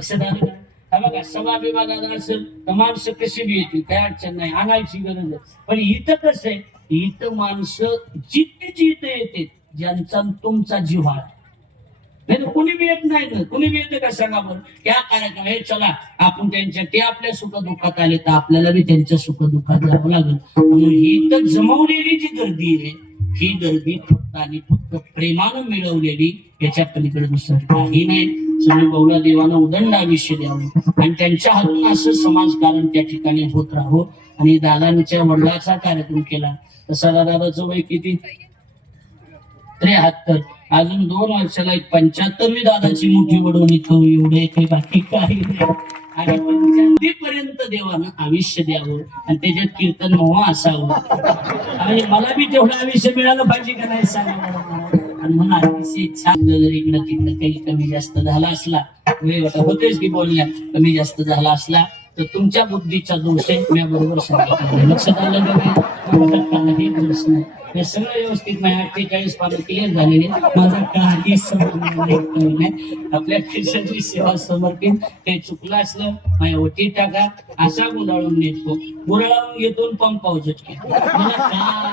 लक्षात आलं का? हा बघा सभा विभागात असेल तर माणसं कशी बी येतील, काय अडचण नाही, आणायची गरज आहे. पण इथं कसं आहे, इथं माणसं जिद्दीची इथं येते ज्यांचा तुमचा जिव्हाळ. नाही तर कुणी बी येत नाही ना, कुणी बी येते का सांगा बरं. त्या कार्यक्रम हे चला आपण त्यांच्या, ते आपल्या सुख दुःखात आले तर आपल्याला बी त्यांच्या सुख दुःखात जावं लागेल. म्हणून ही तर जमवलेली जी गर्दी आहे, ही गर्दी फक्त आणि फक्त प्रेमानं मिळवलेली, याच्या पलीकडे दुसरं काही नाही. सगळे बौला देवानं उदंड आयुष्य द्यावं आणि त्यांच्या हातून असं समाजकारण त्या ठिकाणी होत राहो. आणि दादांच्या वडिलाचा कार्यक्रम केला तसा दादाचं वय किती, 73. अजून 2 वर्षाला एक 75 मी दादाची मोठी वडवणी करू, एवढे काही बाकी काही नाही. आणि 85 पर्यंत देवानं आयुष्य द्यावं आणि त्याच्यात कीर्तन मोह असावं. आणि मला बी तेवढं आयुष्य मिळालं पाहिजे का नाही सांगा. आणि म्हणून अतिशय छान, जर इकडं तिकडं काही कमी जास्त झाला असला, होतेच की बोलण्यात कमी जास्त झाला असला तर तुमच्या बुद्धीचा दोष आहे, मी बरोबर सांगितलं. लक्षात आलं का नाही? काही दोष नाही, हे सगळं व्यवस्थित नाही. 48 पानं क्लिअर झालेले, माझा काही संबंध नाही. आपल्या खिशाची सेवा समर्पित, काही चुकलं असलं माझ्या ओटी टाका, असा गुंडाळून नेतो, गुराळून घेतो पंप पावजट मला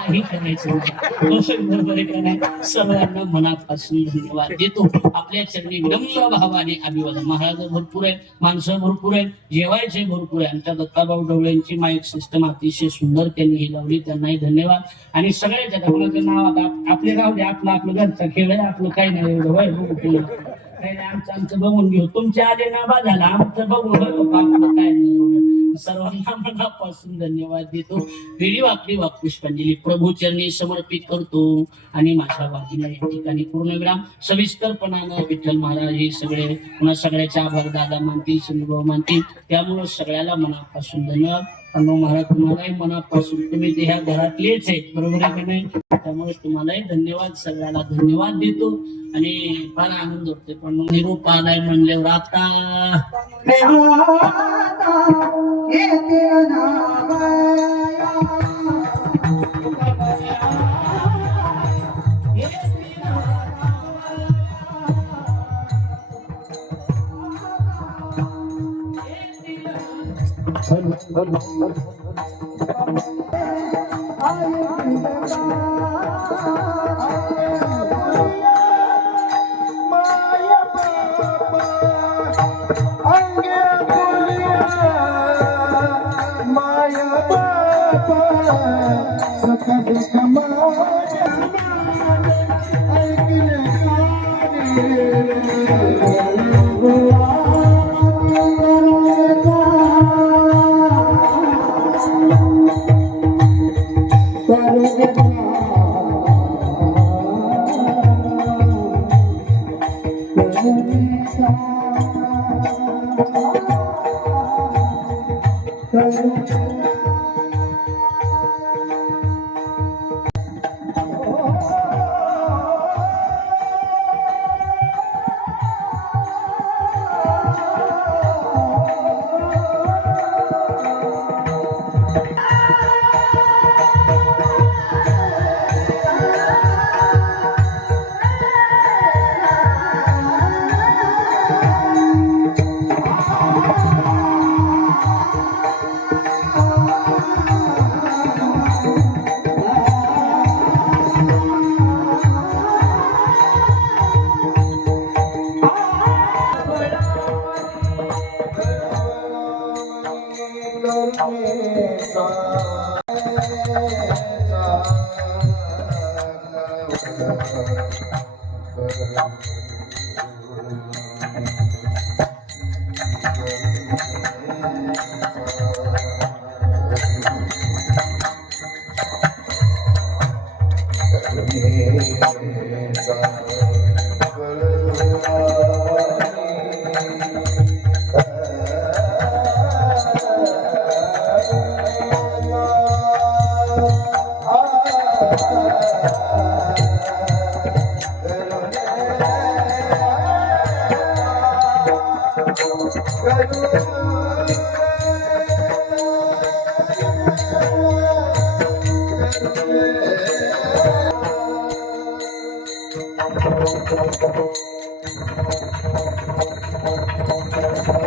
काही करायचं नाही. बरोबर आहे का नाही? सर्वांना मनापासून धन्यवाद देतो. आपल्या चरणी विनम्र भावाने अभिवादन. महाराज भरपूर आहे, माणसं भरपूर आहेत, जेवायचे भरपूर आहे. आमच्या दत्ताभाऊ ढवळेंची माईक सिस्टम अतिशय सुंदर त्यांनी ही लावली, त्यांनाही धन्यवाद. आणि सगळ्याच्या कोणाचं नाव आता आपले राहू दे, आपलं आपलं घरचा खेळ आहे, आपलं काही नाही एवढं वय काही नाही, आमचं बघून घेऊ. तुमच्या आधी नाबा झाला, आमचं बघून आपलं काय नाही एवढं. सर्वांना मनापासून धन्यवाद देतो. वेळी वाकडी वाकपुष्पांजली प्रभू चरणी समर्पित करतो आणि माझ्या वागीला या ठिकाणी पूर्णविराम. सविस्तरपणानं विठ्ठल महाराज हे सगळे पुन्हा सगळ्याचे आभार दादा मानतील, संभाऊ मानतील, त्यामुळं सगळ्याला मनापासून धन्यवाद. महाराज तुम्हालाही मनापासून, तुम्ही ते ह्या घरातलेच आहेत, बरोबर आहे की नाही? त्यामुळे तुम्हालाही धन्यवाद, सगळ्याला धन्यवाद देतो आणि फार आनंद होते. पण निरोप आलाय म्हणल्यावर आता Thank you.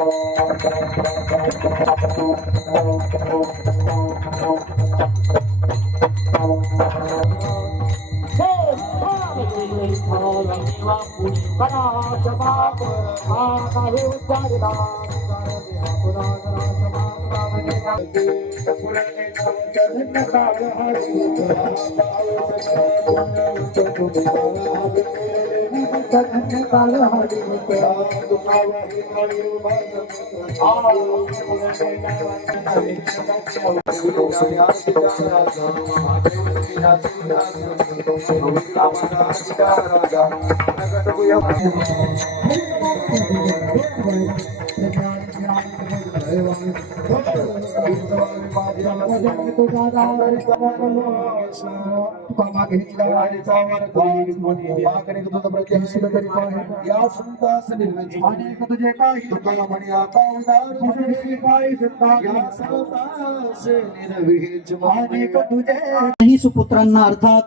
सुपुत्रांना अर्थात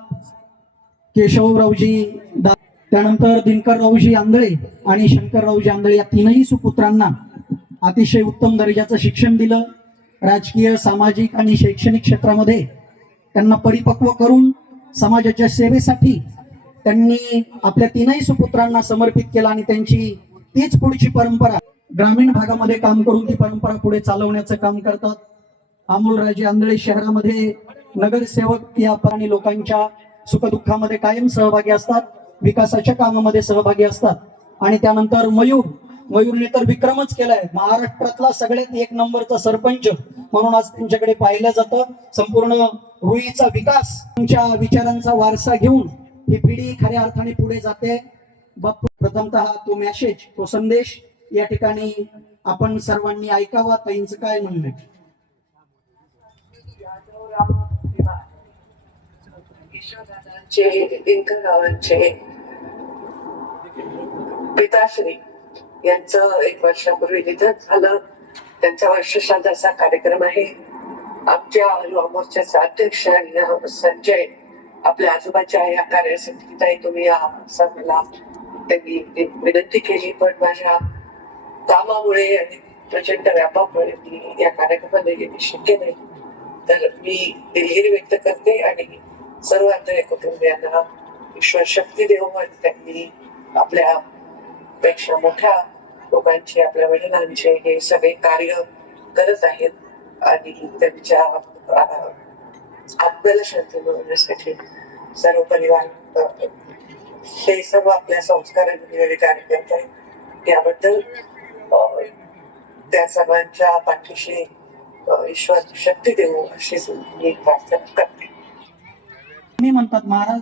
केशवरावजी त्यानंतर दिनकररावजी आंधळे आणि शंकररावजी आंधळे या तीनही सुपुत्रांना अतिशय उत्तम दर्जाचं शिक्षण दिलं. राजकीय, सामाजिक आणि शैक्षणिक क्षेत्रामध्ये त्यांना परिपक्व करून समाजाच्या सेवेसाठी त्यांनी आपल्या तीनही सुपुत्रांना समर्पित केलं आणि त्यांची तीच पुढची परंपरा ग्रामीण भागामध्ये काम करून ती परंपरा पुढे चालवण्याचं काम करतात. अमोलराजे आंधळे शहरामध्ये नगरसेवक या आणि लोकांच्या सुखदुःखामध्ये कायम सहभागी असतात, विकासाच्या कामामध्ये सहभागी असतात. आणि त्यानंतर मयूरने तर विक्रमच केलाय, महाराष्ट्रातला सगळ्यात एक नंबरचा सरपंच म्हणून आज त्यांच्याकडे पाहिलं जातं. संपूर्ण रुईचा विकास त्यांच्या विचारांचा वारसा घेऊन ही पिढी खऱ्या अर्थाने पुढे जाते. बापू, प्रथमतः तो मेसेज, तो संदेश या ठिकाणी आपण सर्वांनी ऐकावा. ताईंचं काय म्हणणं आहे? दिनकर गावांचे पिताश्री यांचं 1 वर्षापूर्वी निधन झालं. त्यांचा वर्षश्राद्धाचा कार्यक्रम आहे. आमच्या युवा मोर्चाचा अध्यक्ष आणि संजय आपल्या आजोबाच्या या कार्यासाठी ताई तुम्ही या मला त्यांनी विनंती केली, पण माझ्या कामामुळे आणि प्रचंड व्यापामुळे मी या कार्यक्रमाला येणे शक्य नाही. तर मी दिलगिरी व्यक्त करते आणि सर्व आंधळे कुटुंबियांना ईश्वर शक्ती देव आणि त्यांनी आपल्या पेक्षा मोठ्या लोकांचे, आपल्या वडिलांचे हे सगळे कार्य करत आहेत आणि त्यांच्या आत्म्याला शांती मिळवण्यासाठी सर्व परिवार हे सर्व आपल्या संस्कारांनी कार्य करत आहेत. त्याबद्दल त्या सर्वांच्या पाठीशी ईश्वर शक्ती देऊ अशी मी प्रार्थना करते. मी म्हणतात महाराज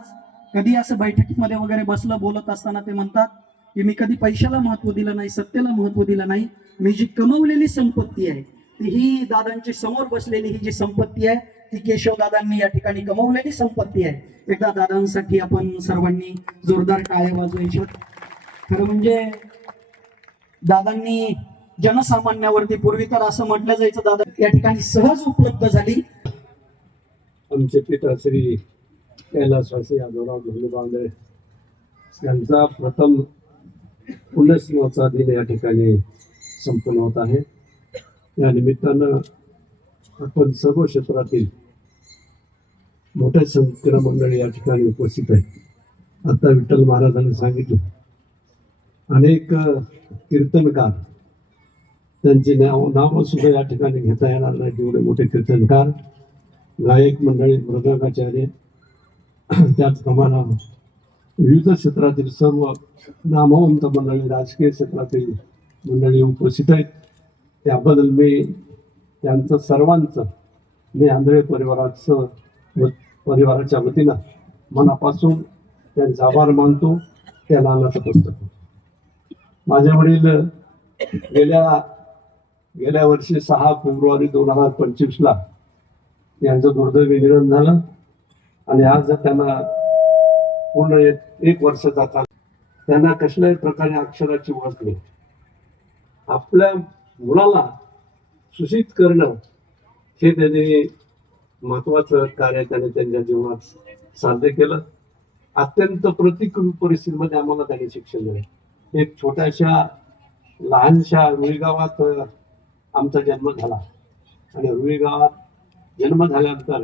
कधी असं बैठकीमध्ये वगैरे बसलं बोलत असताना ते म्हणतात की मी कधी पैशाला महत्व दिलं नाही, सत्तेला महत्व दिलं नाही. मी जी कमवलेली संपत्ती आहे ही दादांची समोर बसलेली ही जी संपत्ती आहे ती केशव दादांनी या ठिकाणी कमवलेली संपत्ती आहे. एकदा दादांसाठी आपण सर्वांनी जोरदार टाळ्या वाजवायच्या. खरं म्हणजे दादांनी जनसामान्यावरती, पूर्वी तर असं म्हटलं जायचं दादा या ठिकाणी सहज उपलब्ध झाली. आमचे पिताश्री कैलासवासी यादवराव धोंडे बांधळे यांचा प्रथम पुण्यस्मृतीचा दिन या ठिकाणी संपन्न होत आहे. या निमित्तानं आपण सर्व क्षेत्रातील मोठ्या संकीर्ण मंडळी या ठिकाणी उपस्थित आहे. आता विठ्ठल महाराजांनी सांगितलं अनेक कीर्तनकार, त्यांचे नाव सुद्धा या ठिकाणी घेता येणार नाही तेवढे मोठे कीर्तनकार, गायक मंडळी, मृदंगाचार्य, त्याचप्रमाणे विविध क्षेत्रातील सर्व नामवंत मंडळी, राजकीय क्षेत्रातील मंडळी उपस्थित आहेत. त्याबद्दल मी त्यांचं सर्वांचं मी आंधळे परिवाराच्या वतीनं मनापासून त्यांचा आभार मानतो. त्या नानाचं पुस्तक माझे वडील गेल्या वर्षी 6 फेब्रुवारी 2025 यांचं दुर्दैवी निधन झालं आणि आज त्यांना पूर्ण 1 वर्षाचा काल. त्यांना कसल्याही प्रकारे अक्षराची ओळख नाही. आपल्या मुलाला सुशित करणं हे त्यांनी महत्वाचं कार्य त्याने त्यांच्या जीवनात साध्य केलं. अत्यंत प्रतिकूल परिस्थितीमध्ये आम्हाला त्यांनी शिक्षण दिलं. एक छोट्याशा लहानशा रुई गावात आमचा जन्म झाला आणि रुई गावात जन्म झाल्यानंतर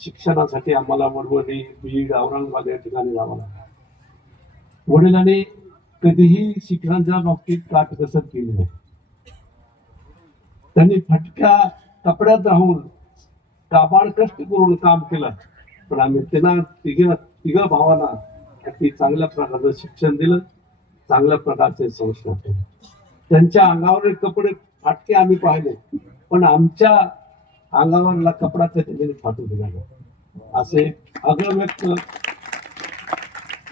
शिक्षणासाठी आम्हाला वडवणी, बीड, औरंगाबाद या ठिकाणी जावं लागलं. वडिलांनी कधीही शिक्षणाच्या बाबतीत काटकसर केली नाही. त्यांनी फटक्या कपड्यात राहून काबाड कष्ट करून काम केलं, पण आम्ही त्यांना तिघ भावांना अगदी चांगल्या प्रकारचं शिक्षण दिलं, चांगल्या प्रकारचे संस्कार केले. त्यांच्या अंगावर कपडे फाटके आम्ही पाहिले, पण आमच्या अंगावरला कपडा त्यांनी फाटू दिला नाही. असे अग्रव्यक्त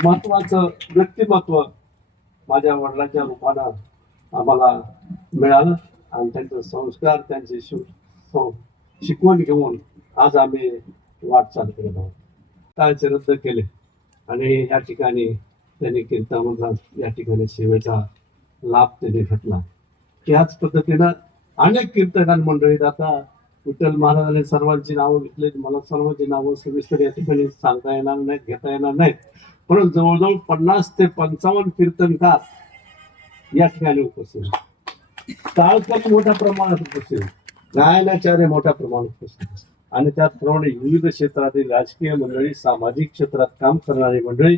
महत्वाचं व्यक्तिमत्व माझ्या वडिलांच्या रूपानं आम्हाला मिळालं आणि त्यांचे संस्कार, त्यांचे शिकवण घेऊन आज आम्ही वाटचाल करत आहोत. कायचे रद्द केले आणि या ठिकाणी त्यांनी कीर्तनाचा या ठिकाणी सेवेचा लाभ त्यांनी घेतला. याच पद्धतीनं अनेक कीर्तन मंडळीत आता विठ्ठल महाराजांनी सर्वांची नावं घेतली. मला सर्वांची नावं सविस्तर या ठिकाणी सांगता येणार नाहीत, घेता येणार नाहीत, परंतु जवळजवळ 50 ते 55 कीर्तनकार या ठिकाणी उपस्थित, टाळकरी मोठ्या प्रमाणात उपस्थित, गायनाचार्य मोठ्या प्रमाणात उपस्थित आणि त्याचप्रमाणे विविध क्षेत्रातील राजकीय मंडळी, सामाजिक क्षेत्रात काम करणारी मंडळी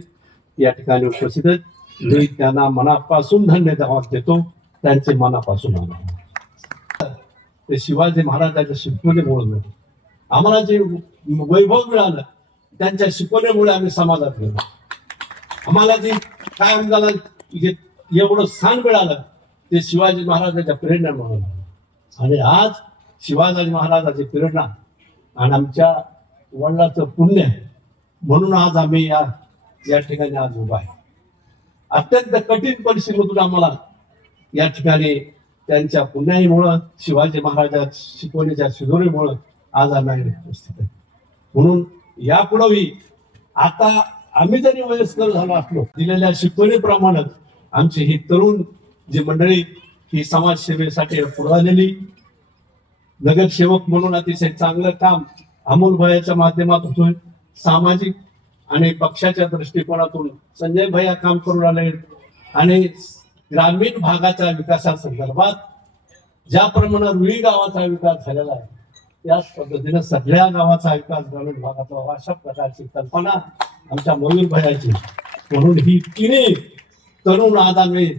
या ठिकाणी उपस्थित आहेत. मी त्यांना मनापासून धन्यवाद देतो, त्यांचे मनापासून आभार. ते शिवाजी महाराजांच्या शिकवणीमुळे मिळालं आम्हाला, जे वैभव मिळालं त्यांच्या शिकवणीमुळे आम्ही समाजात गेलो. आम्हाला जे काय आमदाला एवढं स्थान मिळालं ते शिवाजी महाराजांच्या प्रेरणेमुळे. आणि आज शिवाजी महाराजांची प्रेरणा आणि आमच्या वडिलांचं पुण्य म्हणून आज आम्ही या ठिकाणी आज उभा आहे. अत्यंत कठीण परिस्थितीमधून आम्हाला या ठिकाणी त्यांच्या पुण्याईमुळं, शिवाजी महाराजांच्या शिकवणीच्या शिदोरीमुळं आज आम्ही उपस्थित आहे. म्हणून यापुढेही आता आम्ही जरी वयस्कर झालो असलो, दिलेल्या शिकवणीप्रमाणे आमची ही तरुण जी मंडळी ही समाजसेवेसाठी पुढे आलेली, नगरसेवक म्हणून अतिशय चांगलं काम अमोलभाईच्या माध्यमातून होईल, सामाजिक आणि पक्षाच्या दृष्टिकोनातून संजय भैया काम करून आले आणि ग्रामीण भागाच्या विकासासंदर्भात ज्याप्रमाणे रुई गावाचा विकास झालेला आहे त्याच पद्धतीनं सगळ्या गावाचा विकास ग्रामीण भागाचा अशा प्रकारची कल्पना आमच्या मयूर भैयाची. म्हणून ही तिन्ही तरुण आज आम्ही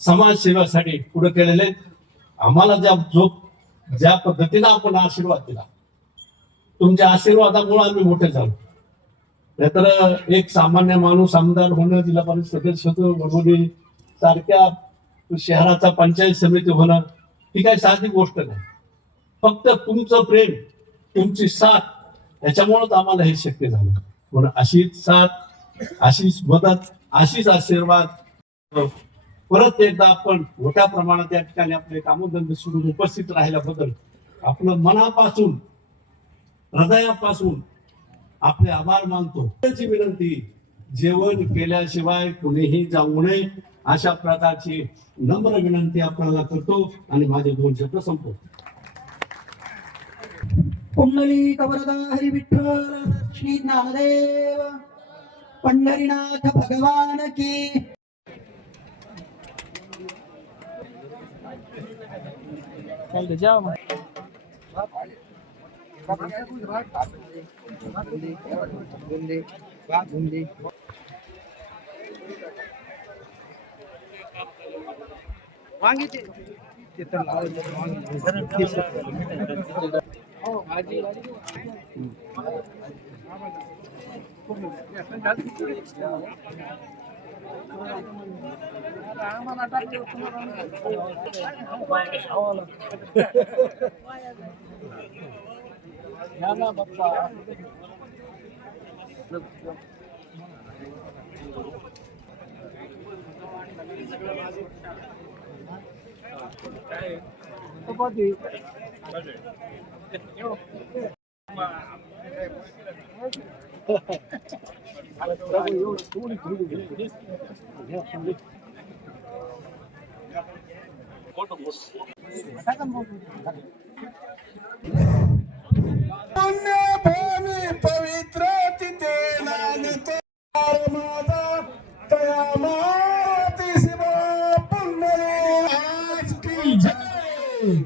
समाजसेवेसाठी पुढे केलेले. आम्हाला ज्या पद्धतीनं आपण आशीर्वाद दिला, तुमच्या आशीर्वादामुळे आम्ही मोठे झालो. नाहीतर एक सामान्य माणूस आमदार होणं, जिल्हा परिषद सदस्य होणं, सारख्या शहराचा पंचायत समिती होणं ही काही साधी गोष्ट नाही. फक्त तुमचं प्रेम, तुमची साथ याच्यामुळेच आम्हाला हे शक्य झालं. म्हणून अशीच साथ, अशीच मदत, अशीच आशीर्वाद परत एकदा आपण मोठ्या प्रमाणात या ठिकाणी आपले कामधंदे सोडून उपस्थित राहिल्याबद्दल आपलं मनापासून, हृदयापासून आपले आभार मानतो. त्याची विनंती, जेवण केल्याशिवाय कुणीही जाऊ नये अशा प्रकारची नम्र विनंती आपल्याला करतो आणि माझे 2 शब्द संपवतो. पुंडलिक वरदा हरी विठ्ठल श्री ज्ञानदेव पंढरीनाथ भगवान की. पुण्यभूमी पवित्र तिथे लागतो माझा तया माती शिवा पुण्य आज की जय.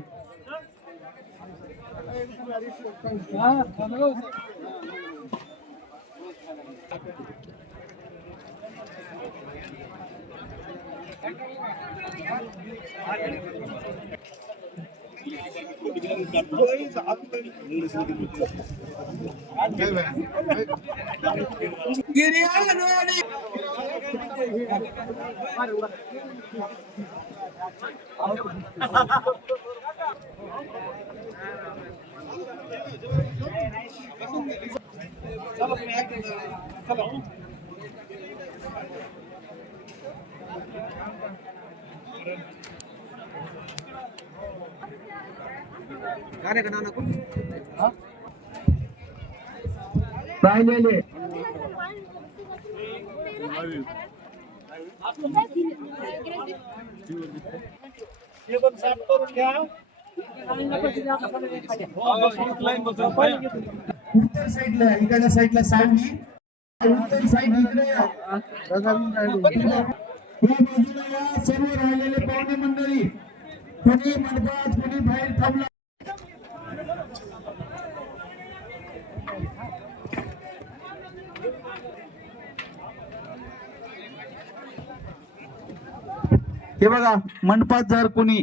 गिर्यानवाडी राहिलेले उत्तर साईडला इकडच्या साईडला सावली उत्तर साईड इकडे या. या बाजूला या सर्व राहिलेले पाहुणे मंडळी कोणी मंडपात कोणी बाहेर थांबला हे बघा मंडपात जर कोणी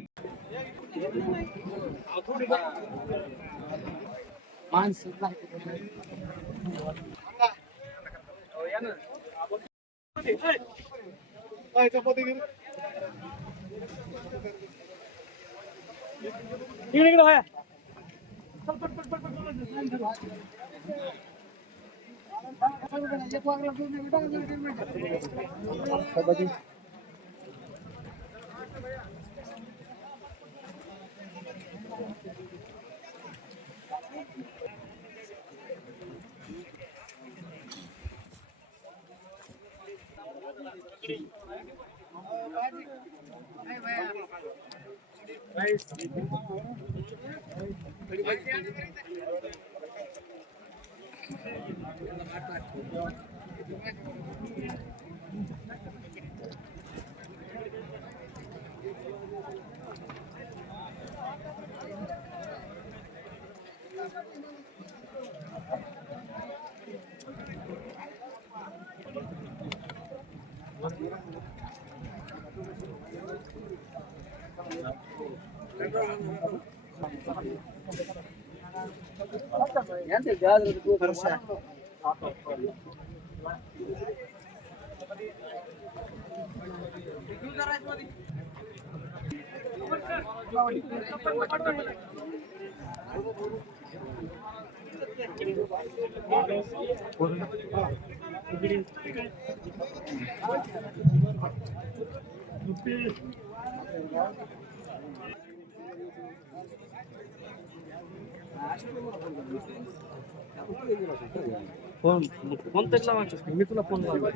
फोन तरी लावा मी तुला फोन लावला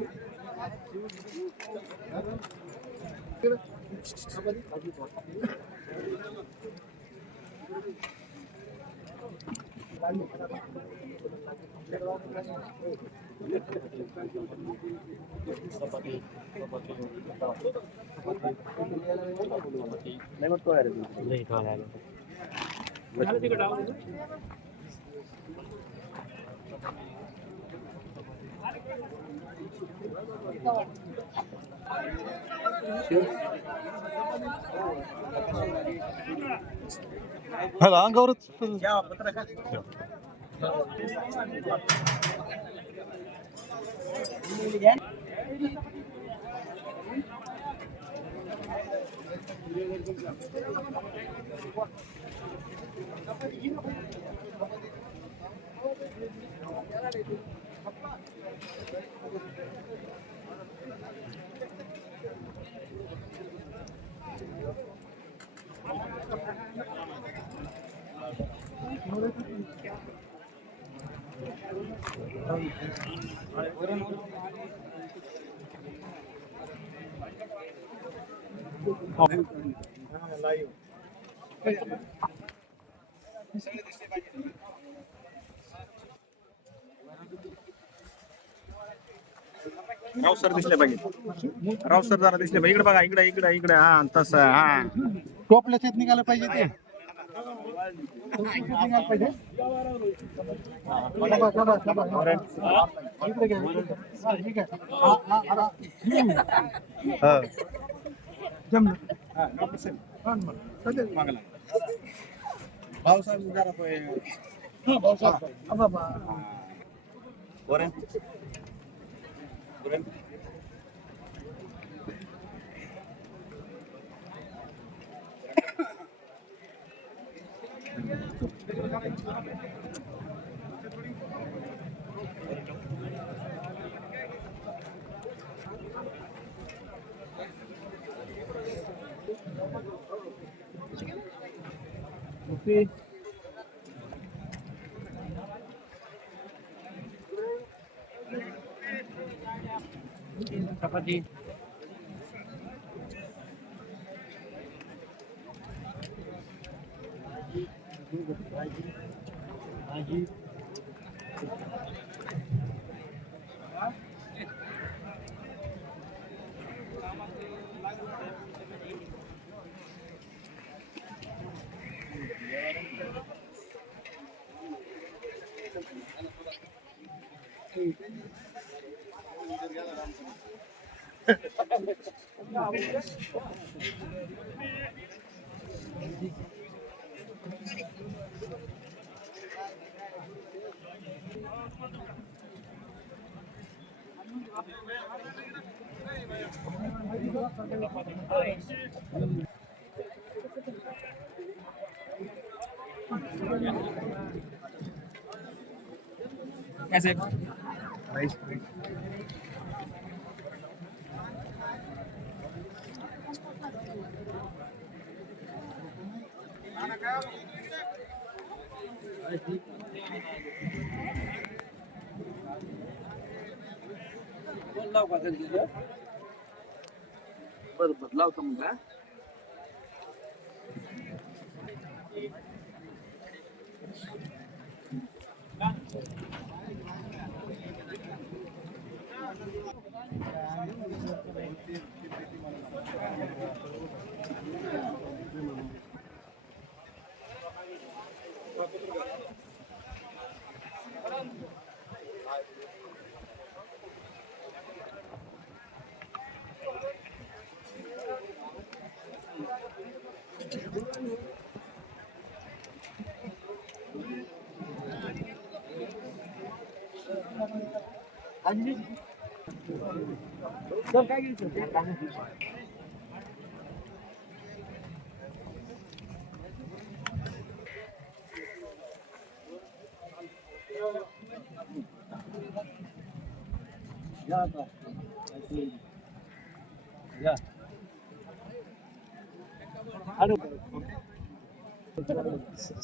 अंगावरच राव सर दिसले पाहिजे राव सर जरा दिसले पाहिजे इकडे बघा इकडे इकडे इकडे हा तसं हा टोपल्याच्यात निघालं पाहिजे ते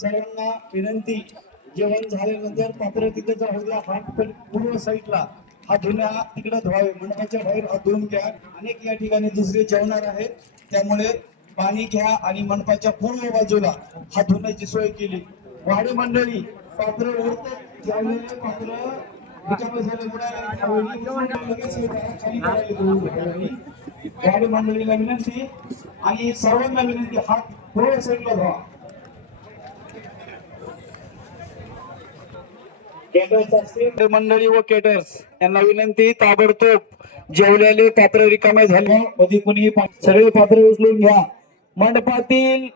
सर्वांना विनंती, जेवण झाल्यानंतर पात्र तिथे जाऊ द्या. हात पूर्व साईडला हात धुण्या तिकडे धुवावे, मंडपाच्या बाहेर हात धुवून घ्या. अनेक या ठिकाणी दुसरे जेवणार आहेत, त्यामुळे पाणी घ्या आणि मंडपाच्या पूर्व बाजूला हात धुण्याची सोय केली. वाडी मंडळी पात्र उरतात, जेवलेले पात्र रिकामे झाले. वाडी मंडळीला विनंती आणि सर्वांना विनंती, हात पूर्व साईडला धुवा. मंडळी व केटर्स यांना विनंती, ताबडतोब जेवलेले पात्र रिकामे झाले, कधी कुणी सगळे पात्र उचलून घ्या. मंडपातील